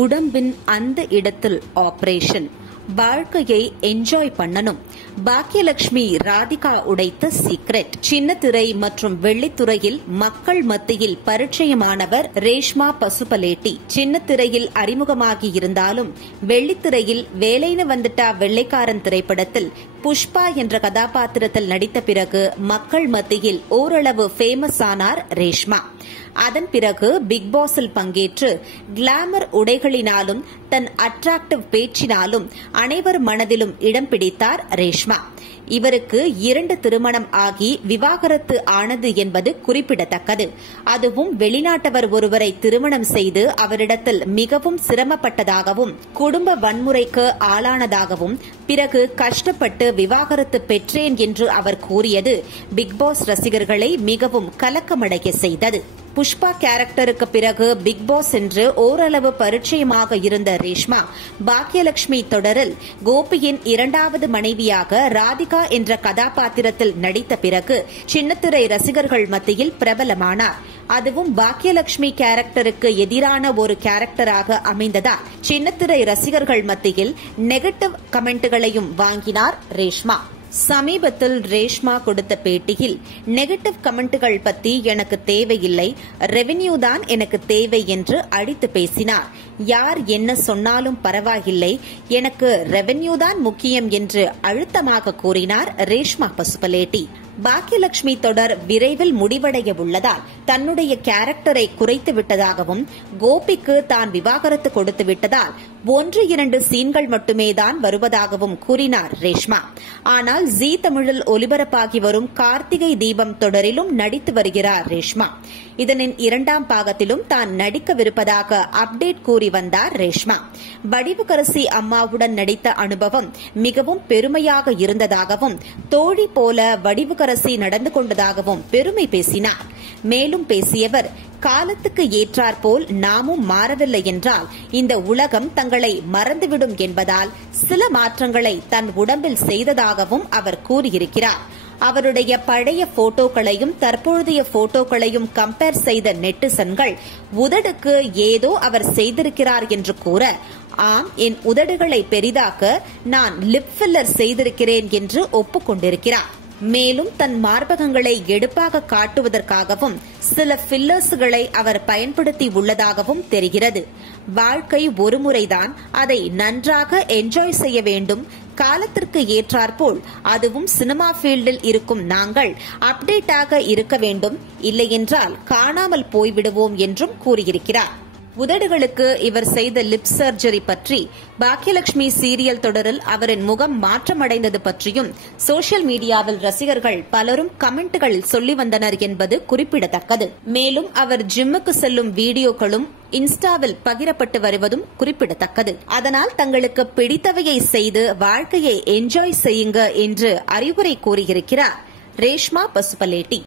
உடம்பின் அந்த இடத்தில் ஆபரேஷன். வாழ்க்கையை என்ஜாய் பண்ணணும். பாக்கியலட்சுமி ராதிகா உடைத்த சீக்ரெட். சின்னத்திரை மற்றும் வெள்ளித்துறையில் மக்கள் மத்தியில் பரிச்சயமானவர் ரேஷ்மா பசுபலேட்டி. சின்னத்திரையில் அறிமுகமாகி இருந்தாலும் வெள்ளித்திரையில் வேலைன்னு வந்துட்டா வெள்ளைக்காரன் திரைப்படத்தில் புஷ்பா என்ற கதாபாத்திரத்தில் நடித்த பிறகு மக்கள் மத்தியில் ஓரளவு ஃபேமஸ் ஆனார் ரேஷ்மா. அதன் பிறகு பிக் பாஸில் பங்கேற்று கிளாமர் உடைகளினாலும் தன் அட்ராக்டிவ் பேச்சினாலும் அனைவர் மனதிலும் இடம் பிடித்தார் ரேஷ்மா. இவருக்கு 2 திருமணம் ஆகி விவாகரத்து ஆனது என்பது குறிப்பிடத்தக்கது. அதுவும் வெளிநாட்டவர் ஒருவரை திருமணம் செய்து அவரிடத்தில் மிகவும் சிரமப்பட்டதாகவும் குடும்ப வன்முறைக்கு ஆளானதாகவும் பிறகு கஷ்டப்பட்டு விவாகரத்து பெற்றேன் என்று அவர் கூறியது பிக் பாஸ் ரசிகர்களை மிகவும் கலக்கமடைய செய்தது. புஷ்பா கேரக்டருக்கு பிறகு பிக் பாஸ் என்று ஓரளவு பரிச்சயமாக இருந்த ரேஷ்மா பாக்கியலட்சுமி தொடரில் கோபியின் 2வது மனைவியாக ராதிகா என்ற கதாபாத்திரத்தில் நடித்த பிறகு சின்னத்திரை ரசிகர்கள் மத்தியில் பிரபலமானார். அதுவும் பாக்கியலட்சுமி கேரக்டருக்கு எதிரான ஒரு கேரக்டராக அமைந்ததால் சின்னத்திரை ரசிகர்கள் மத்தியில் நெகட்டிவ் கமெண்ட்களையும் வாங்கினார் ரேஷ்மா. சமீபத்தில் ரேஷ்மா கொடுத்த பேட்டியில் நெகட்டிவ் கமெண்ட்கள் பத்தி எனக்கு தேவையில்லை, ரெவென்யூ தான் எனக்கு தேவை என்று அடித்து பேசினார். யார் என்ன சொன்னாலும் பரவாயில்லை, எனக்கு ரெவென்யூ தான் முக்கியம் என்று அழுத்தமாக கூறினார் ரேஷ்மா பசுபலேட்டி. பாக்கியலட்சுமி தொடர் விரைவில் முடிவடைய உள்ளதால் தன்னுடைய கேரக்டரை குறைத்து விட்டதாகவும் கோபிக்கு தான் விவாகரத்து கொடுத்து விட்டதால் 1-2 சீன்கள் மட்டுமே தான் வருவதாகவும் கூறினார் ரேஷ்மா. ஆனால் ஜீ தமிழில் ஒலிபரப்பாகி வரும் கார்த்திகை தீபம் தொடரிலும் நடித்து வருகிறார் ரேஷ்மா. இதனின் 2ஆம் பாகத்திலும் தான் நடிக்கவிருப்பதாக அப்டேட் கூறி வந்தார் ரேஷ்மா. வடிவுக்கரசி அம்மாவுடன் நடித்த அனுபவம் மிகவும் பெருமையாக இருந்ததாகவும் தோழி போல வடிவுக்கரசி நடந்து கொண்டதாகவும் பெருமை பேசினார். மேலும் பேசியவர், காலத்துக்கு ஏற்றாற்போல் நாமும் மாறவில்லை என்றால் இந்த உலகம் தங்களை மறந்துவிடும் என்பதால் சில மாற்றங்களை தன் உடம்பில் செய்ததாகவும் அவர் கூறியிருக்கிறார். அவருடைய பழைய போட்டோக்களையும் தற்பொழுதைய போட்டோக்களையும் கம்பேர் செய்த நெட்டிசன்கள் உதடுக்கு ஏதோ அவர் செய்திருக்கிறார் என்று கூற, ஆம், என் உதடுகளை பெரிதாக்க நான் லிப் ஃபில்லர் செய்திருக்கிறேன் என்று ஒப்புக்கொண்டிருக்கிறார். மேலும் தன் மார்பகங்களை எடுப்பாக காட்டுவதற்காகவும் சில ஃபில்லர்ஸ்களை அவர் பயன்படுத்தி உள்ளதாகவும் தெரிகிறது. வாழ்க்கை ஒருமுறைதான், அதை நன்றாக என்ஜாய் செய்ய வேண்டும். காலத்திற்கு ஏற்றாற்போல் அதுவும் சினிமா ஃபீல்டில் இருக்கும் நாங்கள் அப்டேட்டாக இருக்க வேண்டும், இல்லையென்றால் காணாமல் போய்விடுவோம் என்றும் கூறியிருக்கிறார். உதடுகளுக்கு இவர் செய்த லிப் சர்ஜரி பற்றி பாக்கியலட்சுமி சீரியல் தொடரில் அவரின் முகம் மாற்றமடைந்தது பற்றியும் சோசியல் மீடியாவில் ரசிகர்கள் பலரும் கமெண்ட்கள் சொல்லி வந்தனர் என்பது குறிப்பிடத்தக்கது. மேலும் அவர் ஜிம்முக்கு செல்லும் வீடியோக்களும் இன்ஸ்டாவில் பகிரப்பட்டு வருவதும் குறிப்பிடத்தக்கது. அதனால் தங்களுக்கு பிடித்தவையை செய்து வாழ்க்கையை என்ஜாய் செய்யுங்க என்று அறிவுரை கூறியிருக்கிறார் ரேஷ்மா பசுபலேட்டி.